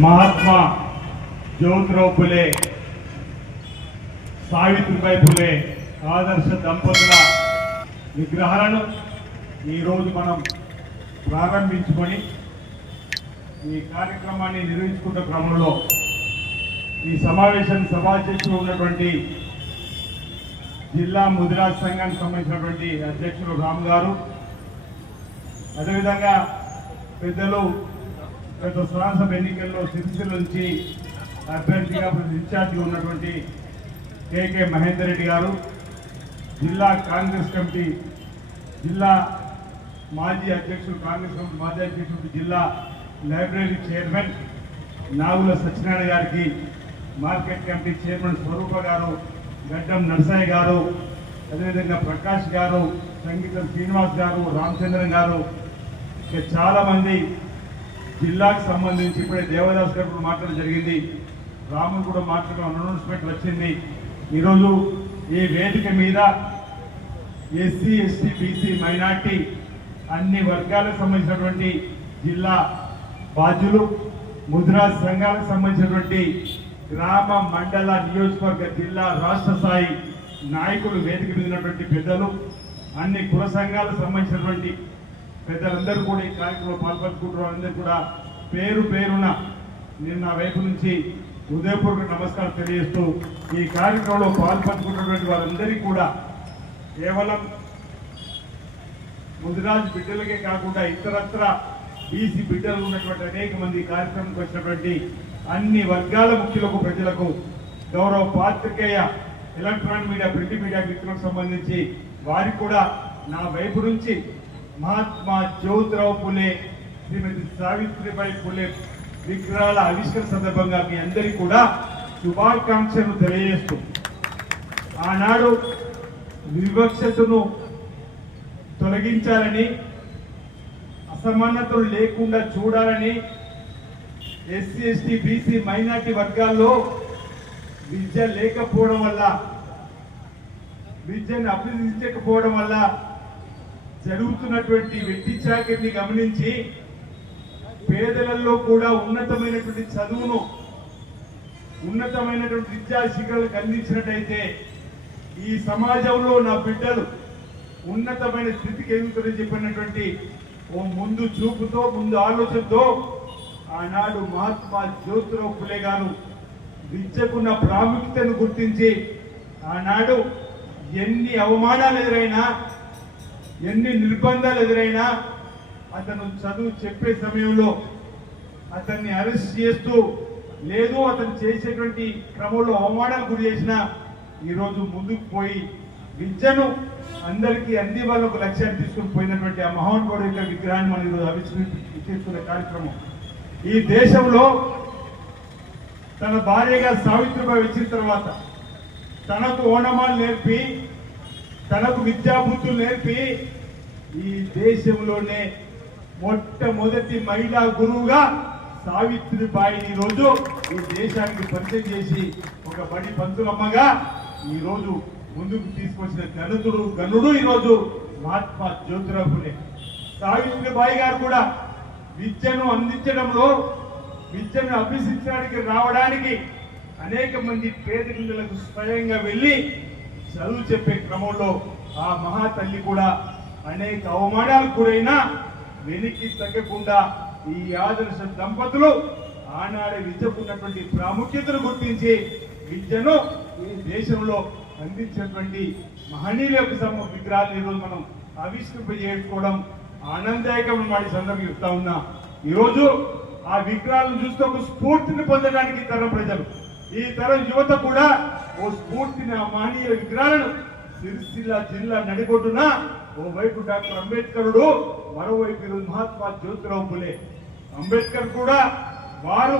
మహాత్మా జ్యోతిరావు పులే సావిత్రిబాయి పులే ఆదర్శ దంపతుల విగ్రహాలను ఈరోజు మనం ప్రారంభించుకొని ఈ కార్యక్రమాన్ని నిర్వహించుకున్న క్రమంలో ఈ సమావేశం సభాధ్యక్షులు ఉన్నటువంటి జిల్లా ముదిరాజ్ సంఘానికి సంబంధించినటువంటి అధ్యక్షులు రామ్ గారు. అదేవిధంగా పెద్దలు గత శాసనసభ ఎన్నికల్లో సిరిసిల నుంచి అభ్యర్థిగా ఇన్ఛార్జిగా ఉన్నటువంటి కేకే మహేందర్ రెడ్డి గారు జిల్లా కాంగ్రెస్ కమిటీ జిల్లా మాజీ అధ్యక్షుడు కాంగ్రెస్ కమిటీ మాజీ అధ్యక్షుడు జిల్లా లైబ్రరీ చైర్మన్ నాగుల సత్యనారాయణ గారికి మార్కెట్ కమిటీ చైర్మన్ స్వరూప గారు గడ్డం నర్సయ్య గారు అదేవిధంగా ప్రకాష్ గారు సంగీతం శ్రీనివాస్ గారు రామచంద్రన్ గారు చాలామంది జిల్లాకు సంబంధించి ఇప్పుడే దేవదాస్ గారు కూడా మాట్లాడడం జరిగింది. రాములు కూడా మాట్లాడడం అనౌన్స్మెంట్ వచ్చింది. ఈరోజు ఈ వేదిక మీద ఎస్సీ ఎస్టీ బీసీ మైనార్టీ అన్ని వర్గాలకు సంబంధించినటువంటి జిల్లా బాధ్యులు ముద్రా సంఘాలకు సంబంధించినటువంటి గ్రామ మండల నియోజకవర్గ జిల్లా రాష్ట్ర స్థాయి నాయకులు వేదిక మీద ఉన్నటువంటి పెద్దలు అన్ని కుల సంఘాలకు సంబంధించినటువంటి పెద్దలందరూ కూడా ఈ కార్యక్రమంలో పాల్పంచుకుంటున్న అందరూ కూడా పేరు పేరున నేను నా వైపు నుంచి హృదయపూర్వక నమస్కారం తెలియజేస్తూ ఈ కార్యక్రమంలో పాల్పంచుకున్నటువంటి వారందరికీ కూడా కేవలం ముదిరాజు బిడ్డలకే కాకుండా ఇతరత్ర బీసీ బిడ్డలు ఉన్నటువంటి అనేక మంది కార్యక్రమంకి వచ్చినటువంటి అన్ని వర్గాల ముఖ్యులకు ప్రజలకు గౌరవ పాత్రికేయ ఎలక్ట్రానిక్ మీడియా ప్రింట్ మీడియా మిత్రులకు సంబంధించి వారికి కూడా నా వైపు నుంచి మహాత్మా జ్యోతిరావు పులే శ్రీమతి సావిత్రిబాయి పులే విగ్రహాల ఆవిష్కరణ సందర్భంగా మీ అందరికీ కూడా శుభాకాంక్షలు తెలియజేస్తూ ఆనాడు వివక్షతను తొలగించాలని అసమానతలు లేకుండా చూడాలని ఎస్సీ ఎస్టీ బీసీ మైనార్టీ వర్గాల్లో విద్య లేకపోవడం వల్ల విద్యను అభివృద్ధి వల్ల జరుగుతున్నటువంటి వ్యక్తి చాకరిని గమనించి పేదలలో కూడా ఉన్నతమైనటువంటి చదువును ఉన్నతమైనటువంటి విద్యా శిఖరాలకు అందించినట్టయితే ఈ సమాజంలో నా బిడ్డలు ఉన్నతమైన స్థితికి ఎదుగుతుందని చెప్పినటువంటి ఓ ముందు చూపుతో ముందు ఆలోచనతో ఆనాడు మహాత్మా జ్యోతిరావు పులే గారు విద్యకున్న ప్రాముఖ్యతను గుర్తించి ఆనాడు ఎన్ని అవమానాలు ఎదురైనా ఎన్ని నిర్బంధాలు ఎదురైనా అతను చదువు చెప్పే సమయంలో అతన్ని అరెస్ట్ చేస్తూ లేదు అతను చేసేటువంటి క్రమంలో అవమానాలు గురి చేసిన ఈరోజు ముందుకు పోయి విద్యను అందరికీ అంది వాళ్ళ ఒక లక్ష్యాన్ని తీసుకుని పోయినటువంటి ఆ మహానుభావుడు యొక్క విగ్రహాన్ని మనం ఈరోజు ఆవిష్కరించుకునే కార్యక్రమం. ఈ దేశంలో తన భార్యగా సావిత్రిబాయి వచ్చిన తర్వాత తనకు ఓనమాలు నేర్పి తనకు విద్యాబుద్ధులు నేర్పి ఈ దేశంలోనే మొట్టమొదటి మహిళా గురువుగా సావిత్రిబాయి ఈ రోజు ఈ దేశానికి పరిచయం చేసి ఒక బడి పంతులమ్మగా ఈరోజు ముందుకు తీసుకొచ్చిన గణుతుడు గనుడు ఈరోజు మహాత్మా జ్యోతిరావు సావిత్రిబాయి గారు కూడా విద్యను అందించడంలో విద్యను అభ్యసించడానికి రావడానికి అనేక మంది పేద పిల్లలకు స్వయంగా వెళ్ళి చదువు చెప్పే క్రమంలో ఆ మహా తల్లి కూడా అనేక అవమానాలకు గురైనా వెనక్కి తగ్గకుండా ఈ ఆదర్శ దంపతులు ఆనాడు విద్యకున్నటువంటి ప్రాముఖ్యతను గుర్తించి విద్యను ఈ దేశంలో అందించినటువంటి మహనీయుల యొక్క సమ విగ్రహాలు ఈరోజు మనం ఆవిష్కరింపజేసుకోవడం ఆనందదాయకమైన వాడి సందర్భం చెప్తా ఉన్నా. ఈరోజు ఆ విగ్రహాలను చూస్తే ఒక స్ఫూర్తిని పొందడానికి తరం ప్రజలు ఈ తరం యువత కూడా ఓ స్ఫూర్తిని ఆ మానీయ విగ్రహాలను సిరిసిల్ల జిల్లా నడిగొడ్డున ఓవైపు డాక్టర్ అంబేద్కరుడు మరోవైపు ఈరోజు మహాత్మా జ్యోతిరావు పులే. అంబేద్కర్ కూడా వారు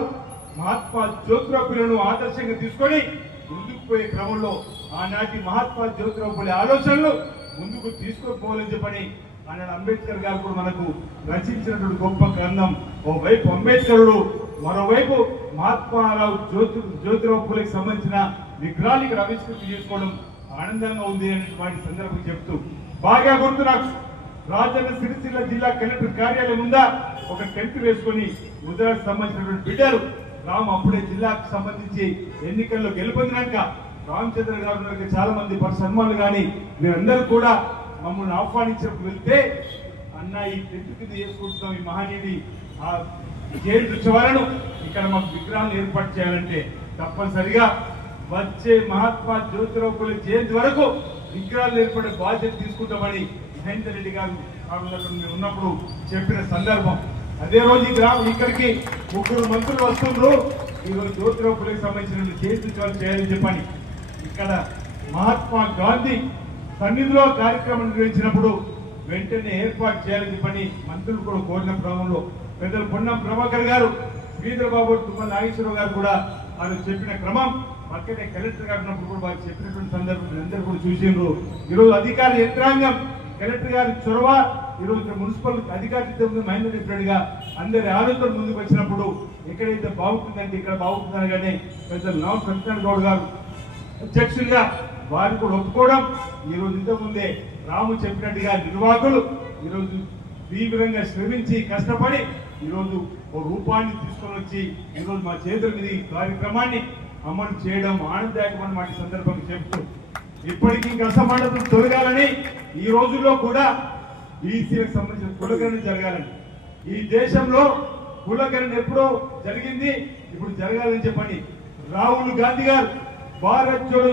మహాత్మా జ్యోతిరావు పులేను ఆదర్శంగా తీసుకొని ముందుకు పోయే క్రమంలో ఆనాటి మహాత్మా జ్యోతిరావు పులే ఆలోచనలు ముందుకు తీసుకొని చెప్పని ఆయన అంబేద్కర్ గారు కూడా మనకు రచించినటువంటి గొప్ప గ్రంథం. ఓవైపు అంబేద్కరుడు మరోవైపు మహాత్మారావు జ్యోతి జ్యోతిరావు పూలకి సంబంధించిన విగ్రహాలు ఇక్కడ ఆవిష్కృతి చేసుకోవడం ఆనందంగా ఉంది అనేటువంటి సందర్భం చెప్తూ బాగా గుర్తు నాకు రాజన్న సిరిసిల్ల జిల్లా కలెక్టర్ కార్యాలయం ఉందా ఒక టెంట్ వేసుకొని ముద్రాకు సంబంధించినటువంటి బిడ్డలు రామ్ అప్పుడే జిల్లాకు సంబంధించి ఎన్నికల్లో గెలుపొందినాక రామచంద్ర గారు చాలా మంది పలు సన్మానులు కానీ మీరందరూ కూడా మమ్మల్ని ఆహ్వానించినప్పుడు వెళ్తే అన్న ఈ టెంట్ కింద చేసుకుంటున్నాం ఈ మహనీయుడి ఆ జయంతి ఉత్సవాలను ఇక్కడ మాకు విగ్రహాలు ఏర్పాటు చేయాలంటే తప్పనిసరిగా వచ్చే మహాత్మా జ్యోతిరావు పూలే జయంతి వరకు విగ్రహాలు ఏర్పడే బాధ్యత తీసుకుంటామని మహేందర్ రెడ్డి గారు అక్కడ మేము ఉన్నప్పుడు చెప్పిన సందర్భం. అదే రోజు ఈ గ్రామం ఇక్కడికి ముగ్గురు మంత్రులు వస్తున్నారు ఈ రోజు జ్యోతిరావు పూలేకి సంబంధించిన జయంతి ఉత్సవాలు చేయాలని చెప్పని ఇక్కడ మహాత్మా గాంధీ సన్నిధిలో కార్యక్రమం నిర్వహించినప్పుడు వెంటనే ఏర్పాటు చేయాలని చెప్పని మంత్రులు కూడా కోరిన క్రమంలో పెద్దలు పొన్నం ప్రభాకర్ గారు శ్రీధర్ బాబు తుమ్మల నాగేశ్వరరావు గారు కూడా వారు చెప్పిన క్రమం పక్కనే కలెక్టర్ గారు ఉన్నప్పుడు కూడా వారు చెప్పినటువంటి సందర్భం అందరూ కూడా చూసిండ్రు. ఈరోజు అధికార యంత్రాంగం కలెక్టర్ గారి చొరవ ఈరోజు ఇక్కడ మున్సిపల్ అధికారులతో మహేందర్ రెడ్డి రెడ్డిగా అందరి ఆలోచన ముందుకు వచ్చినప్పుడు ఎక్కడైతే బాగుంటుందంటే ఇక్కడ బాగుంటుందనగానే పెద్దలు నవ సత్యనారాయణ గౌడ్ గారు అధ్యక్షులుగా వారు కూడా ఒప్పుకోవడం. ఈరోజు ఇంతకుముందే రాము చెప్పినట్టుగా నిర్వాహకులు ఈరోజు తీవ్రంగా శ్రమించి కష్టపడి ఈరోజు ఓ రూపాన్ని తీసుకొని వచ్చి ఈరోజు మా చేతుల మీద ఈ కార్యక్రమాన్ని అమలు చేయడం ఆనందదాయకమని మాట సందర్భంగా చెప్తూ ఇప్పటికీ ఇంకా అసమానతలు తొలగాలని ఈ రోజుల్లో కూడా బీసీలకు సంబంధించిన కులగరణ జరగాలని. ఈ దేశంలో కులగరణ ఎప్పుడో జరిగింది ఇప్పుడు జరగాలని చెప్పండి రాహుల్ గాంధీ గారు భారత్ జోడో